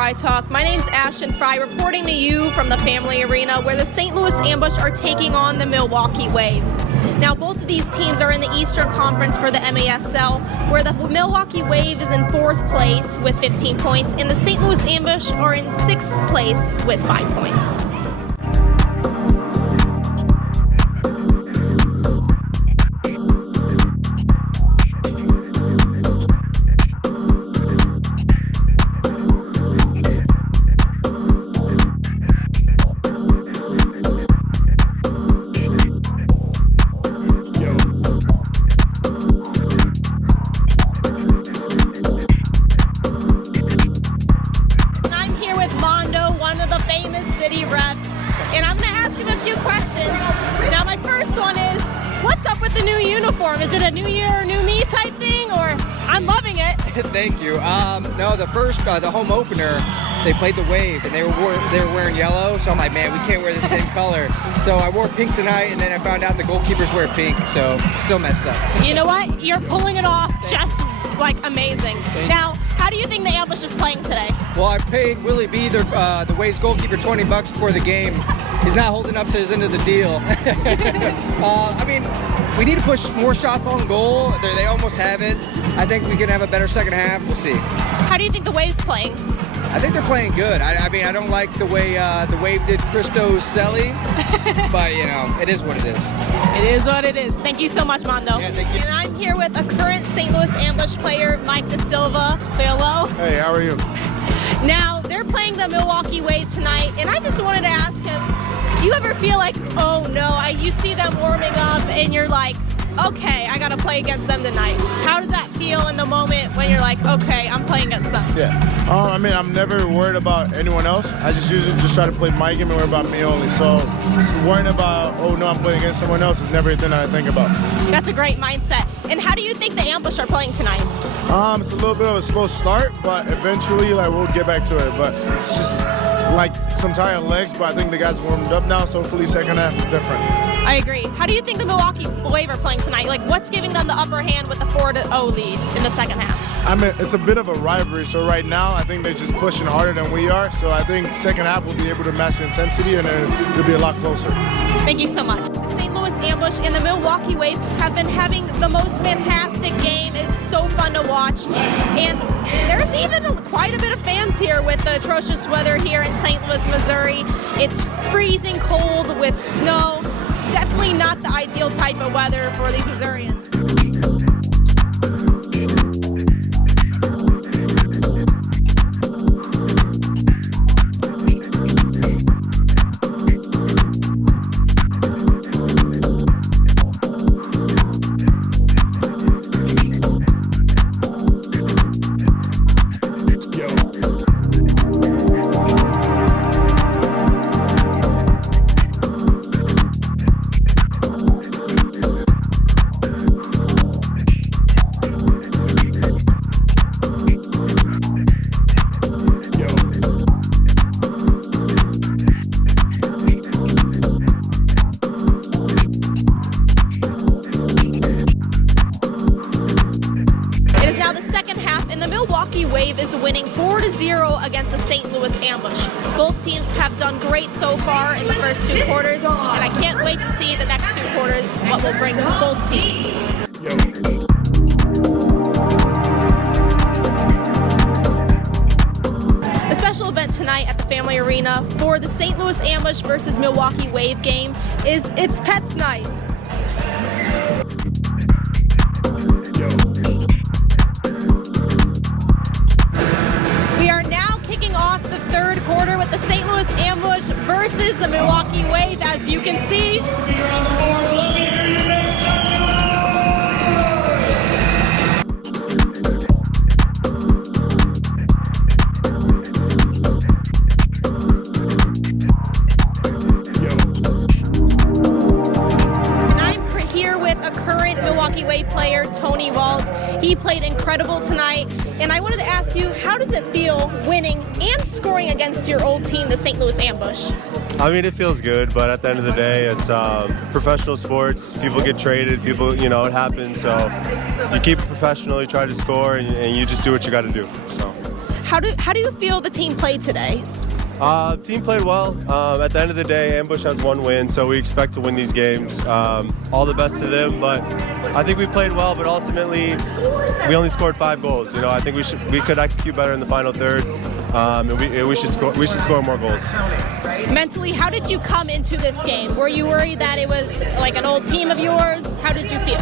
FRYTALK. My name's Ashtyn Fry, reporting to you from the Family Arena, where the St. Louis Ambush are taking on the Milwaukee Wave. Now, both of these teams are in the Eastern Conference for the MASL, where the Milwaukee Wave is in 4th place with 15 points, and the St. Louis Ambush are in 6th place with 5 points. Mando, one of the famous city refs, and I'm going to ask him a few questions. Now, my first one is, what's up with the new uniform? Is it a new year, new me type thing, or I'm loving it? Thank you. No, the home opener, they played the Wave, and they were wearing yellow, so I'm like, man, we can't wear the same color. So I wore pink tonight, and then I found out the goalkeepers wear pink, so still messed up. You know what? You're pulling it off just like amazing. Now, how do you think the Ambush is playing today? Well, I paid Willie B, the Wave's goalkeeper, $20 before the game. He's not holding up to his end of the deal. I mean, we need to push more shots on goal. They almost have it. I think we can have a better second half. We'll see. How do you think the Wave's playing? I think they're playing good. I mean, I don't like the way the Wave did Christo Selly, but, you know, it is what it is. It is what it is. Thank you so much, Mando. Yeah, thank you. And I'm here with a current St. Louis Ambush player, Da-Silva. Say hello. Hey, how are you? Now, they're playing the Milwaukee Wave tonight, and I just wanted to ask him, do you ever feel like, oh no, you see them warming up and you're like, okay, I gotta play against them tonight? How does that feel in the moment when you're like, okay, I'm playing against them? Yeah. I mean, I'm never worried about anyone else. I just usually just try to play my game and worry about me only. So worrying about, oh no, I'm playing against someone else is never anything I think about. That's a great mindset. And how do you think the Ambush are playing tonight? It's a little bit of a slow start, but eventually, we'll get back to it. But it's just like some tired legs, but I think the guys warmed up now, so hopefully second half is different. I agree. How do you think the Milwaukee Wave are playing tonight? Like, what's giving them the upper hand with the 4-0 lead in the second half? I mean, it's a bit of a rivalry, so right now I think they're just pushing harder than we are, so I think second half we'll be able to match the intensity and it'll be a lot closer. Thank you so much. The St. Louis Ambush and the Milwaukee Wave have been having the most fantastic game. It's so fun to watch, and there's even quite a bit of fans here with the atrocious weather here in St. Louis, Missouri. It's freezing cold with snow. Definitely not the ideal type of weather for the Missourians. And the Milwaukee Wave is winning 4-0 against the St. Louis Ambush. Both teams have done great so far in the first 2 quarters, and I can't wait to see the next 2 quarters, what will bring to both teams. A special event tonight at the Family Arena for the St. Louis Ambush versus Milwaukee Wave game is It's Pets Night. We are now kicking off the 3rd quarter with the St. Louis Ambush versus the Milwaukee Wave, as you can see. Milwaukee Wave player Tony Walls. He played incredible tonight, and I wanted to ask you, how does it feel winning and scoring against your old team, the St. Louis Ambush? I mean, it feels good, but at the end of the day, it's professional sports. People get traded, people, you know, it happens. So you keep it professional, you try to score, and you just do what you got to do. So. How do you feel the team played today? Team played well. At the end of the day, Ambush has 1 win, so we expect to win these games. All the best to them, but I think we played well, but ultimately we only scored 5 goals. You know, I think we could execute better in the final third, and we should score more goals. Mentally, how did you come into this game? Were you worried that it was like an old team of yours? How did you feel?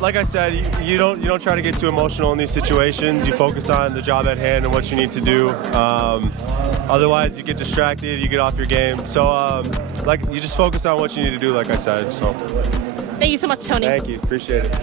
Like I said, you don't try to get too emotional in these situations. You focus on the job at hand and what you need to do. Otherwise, you get distracted, you get off your game. So, you just focus on what you need to do, like I said. So, thank you so much, Tony. Thank you, appreciate it.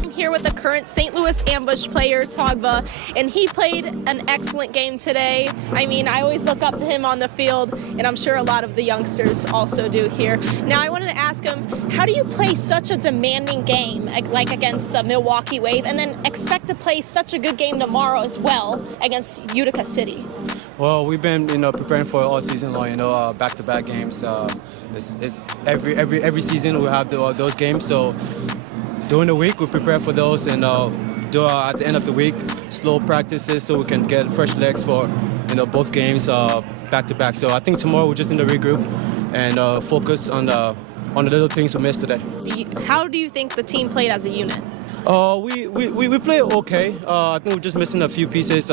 I'm here with the current St. Louis Ambush player, Togbah, and he played an excellent game today. I mean, I always look up to him on the field, and I'm sure a lot of the youngsters also do here. Now, I wanted to ask him, how do you play such a demanding game, like against the Milwaukee Wave, and then expect to play such a good game tomorrow as well against Utica City? Well, we've been, preparing for it all season long. Back-to-back games. It's every season we have those games. So during the week we prepare for those, and at the end of the week, slow practices so we can get fresh legs for both games back-to-back. So I think tomorrow we just need to regroup and focus on the little things we missed today. How do you think the team played as a unit? We play okay. I think we're just missing a few pieces,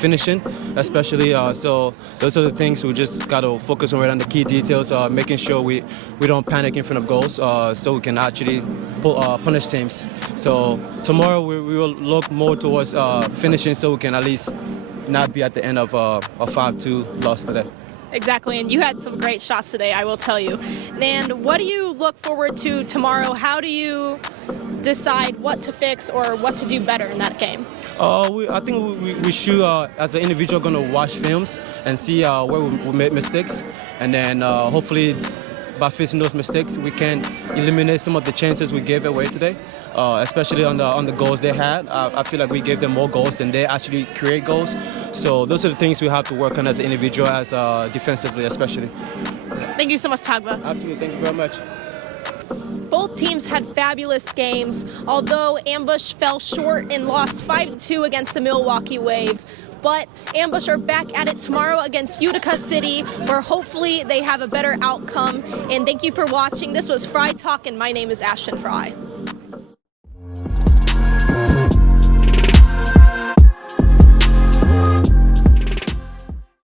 finishing especially. So those are the things we just got to focus on, right on the key details, making sure we don't panic in front of goals, so we can actually punish teams. So tomorrow we will look more towards finishing, so we can at least not be at the end of a 5-2 loss today. Exactly, and you had some great shots today, I will tell you. And what do you look forward to tomorrow? How do you decide what to fix or what to do better in that game? I think we should, as an individual, going to watch films and see where we made mistakes, and then hopefully by fixing those mistakes, we can eliminate some of the chances we gave away today, especially on the goals they had. I feel like we gave them more goals than they actually create goals. So those are the things we have to work on as an individual, as defensively especially. Thank you so much, Togbah. Absolutely, thank you very much. Both teams had fabulous games, although Ambush fell short and lost 5-2 against the Milwaukee Wave. But Ambush are back at it tomorrow against Utica City, where hopefully they have a better outcome. And thank you for watching. This was FRYTALK, and my name is Ashtyn Fry.